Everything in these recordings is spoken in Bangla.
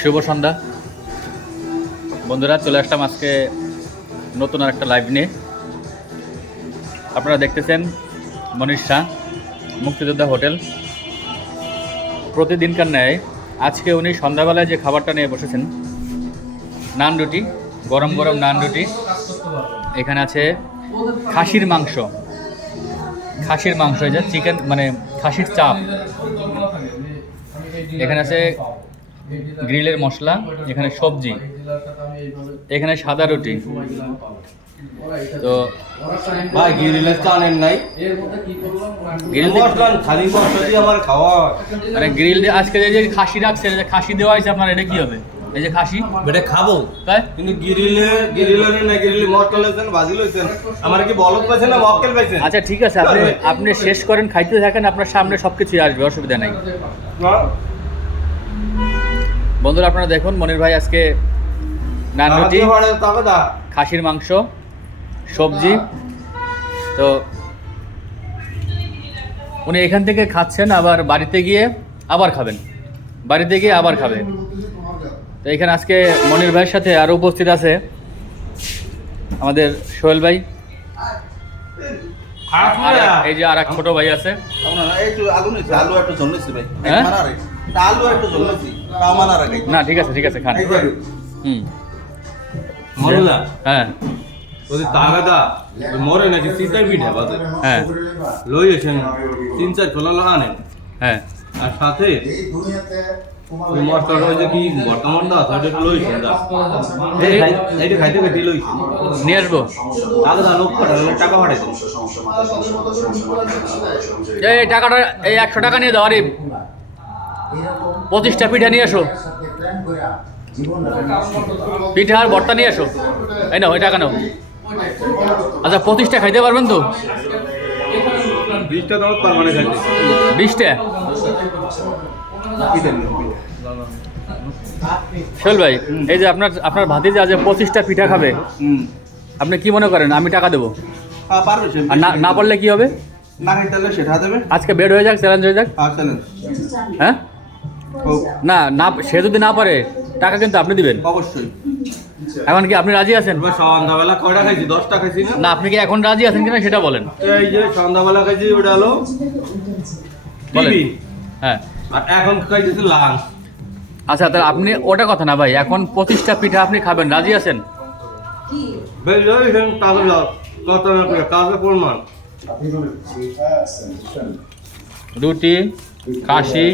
শুভ সন্ধ্যা বন্ধুরা, চলে আসলাম আজকে নতুন আর একটা লাইভ নিয়ে। আপনারা দেখতেছেন মনীষ শাহ, মুক্তিযোদ্ধা হোটেল। প্রতিদিনকার ন্যায় আজকে উনি সন্ধ্যাবেলায় যে খাবারটা নিয়ে বসেছেন, নান রুটি, গরম গরম নান রুটি। এখানে আছে খাসির মাংস, এই যে চিকেন মানে খাসির চাপ। এখানে আছে গ্রিলের মশলা, এখানে সবজি, এখানে সাদা রুটি। তো ভাই গ্রিলের চানেন নাই, গ্রিল খালি মশলা দিয়ে আমার খাওয়া মানে গ্রিল দিয়ে আজকে যে খাসি রাখছে, যে খাসি দেওয়া হয়েছে আপনার, এটা কি হবে? এই যে খাসি এটা খাবো তাই, কিন্তু গ্রিলের না গ্রিলে মশলা লইছেন, ভাজি লইছেন, আমার কি বলক পাইছেন না মক্কেল পাইছেন? আচ্ছা ঠিক আছে, আপনি শেষ করেন, খাইতে থাকেন, আপনার সামনে সবকিছুই আসবে, অসুবিধা নাই। বন্ধুরা আপনারা দেখুন, মনির ভাই আজকে নান রুটি, খাসির মাংস, সবজি। তো উনি এখান থেকে খাচ্ছেন, আবার বাড়িতে গিয়ে আবার খাবেন, তো এখানে আজকে মনির ভাইয়ের সাথে আরও উপস্থিত আছে আমাদের সোহেল ভাই, এই যে আর এক ছোট ভাই আছে। না ঠিক আছে খান। হ্যাঁ মরে নাকি চিন্তার পিঠা বাজে, হ্যাঁ লই আছেন 3-4 খোলা আনেন, হ্যাঁ, আর সাথে ওই মশলাটা ওই যে কি বর্তমানটা আছে ওটা লইছেন, এইটা খাইতে খাইতে লইছেন, নিয়ে আসবো। আলাদা লোক পাঠালে টাকা পাঠাই দেন। এই টাকাটা, এই 100 টাকা নিয়ে দাও, আরে 25টা পিঠা নিয়ে এসো, পিঠা আর ভর্তা নিয়ে এসো। এই নাও, ওই টাকা নাও। আচ্ছা 25টা খাইতে পারবেন তো? 20টা দাম পারবেন না খাইতে। 20টা? সোহেল ভাই, এই যে আপনার ভাতিজা যে 25টা পিঠা খাবে, আপনি কি মনে করেন আমি টাকা দেবো? আর না পারলে কি হবে? আজকে বেড হয়ে যাক, চ্যালেঞ্জ হয়ে যাক। হ্যাঁ না, সে যদি না পারে টাকা কিন্তু আপনি দিবেন অবশ্যই। এখন কি আপনি রাজি আছেন? সন্ধ্যাবেলা কয়টা খাইছি? 10টা খাইছি না? না, আপনি কি এখন রাজি আছেন কিনা সেটা বলেন। এই যে সন্ধ্যাবেলা খাইছি ওটা হলো টিফিন, হ্যাঁ, আর এখন খাইতেছি লাঞ্চ। আচ্ছা তাহলে আপনি ওটা কথা না ভাই, এখন 25টা পিঠা আপনি খাবেন, রাজি আছেন? বেশ এখানে কাজে যাও, কত না করে কাজে প্রমাণ। রুটি, খাসি,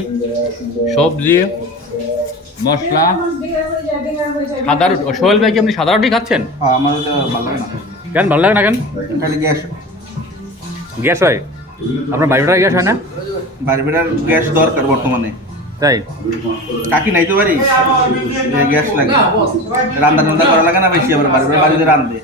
সবজি, মশলা, সাদা রুটি। সোহেল ভাই কি আপনি সাদা রুটি খাচ্ছেন? আমার ওটা ভালো লাগে না। কেন ভালো লাগে না কেন? খালি গ্যাস হয়? আপনার বাড়িটার গ্যাস হয় না? বারবেটার গ্যাস দরকার বর্তমানে, তাই কাকি নাই তো বাড়ি, গ্যাস লাগে, রান্না করা লাগে না বেশি, আবার বারবেটার বাড়িতে রান্ধে।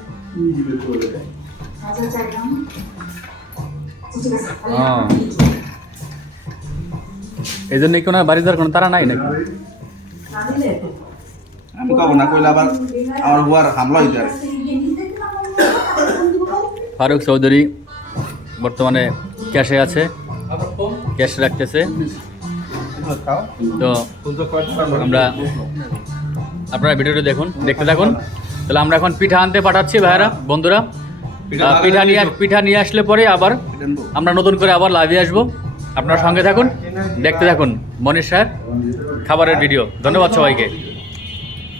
এই জন্য কোনো বাড়িদার কোনো তারা নাই নাকি? আমি কব না, কইলে আবার আমার বুয়ার হামলা হইতে পারে। ফারুক চৌধুরী বর্তমানে ক্যাশে আছে, ক্যাশ রাখতেছে। তো আপনারা ভিডিওটা দেখতে থাকুন। তাহলে আমরা এখন পিঠা আনতে পাঠাচ্ছি ভাইয়ারা, বন্ধুরা। পিঠা নিয়ে আসলে পরে আবার আমরা নতুন করে আবার লাইভে আসবো। আপনারা সঙ্গে থাকুন, দেখতে থাকুন মনীষ স্যার খাবারের ভিডিও। ধন্যবাদ সবাইকে।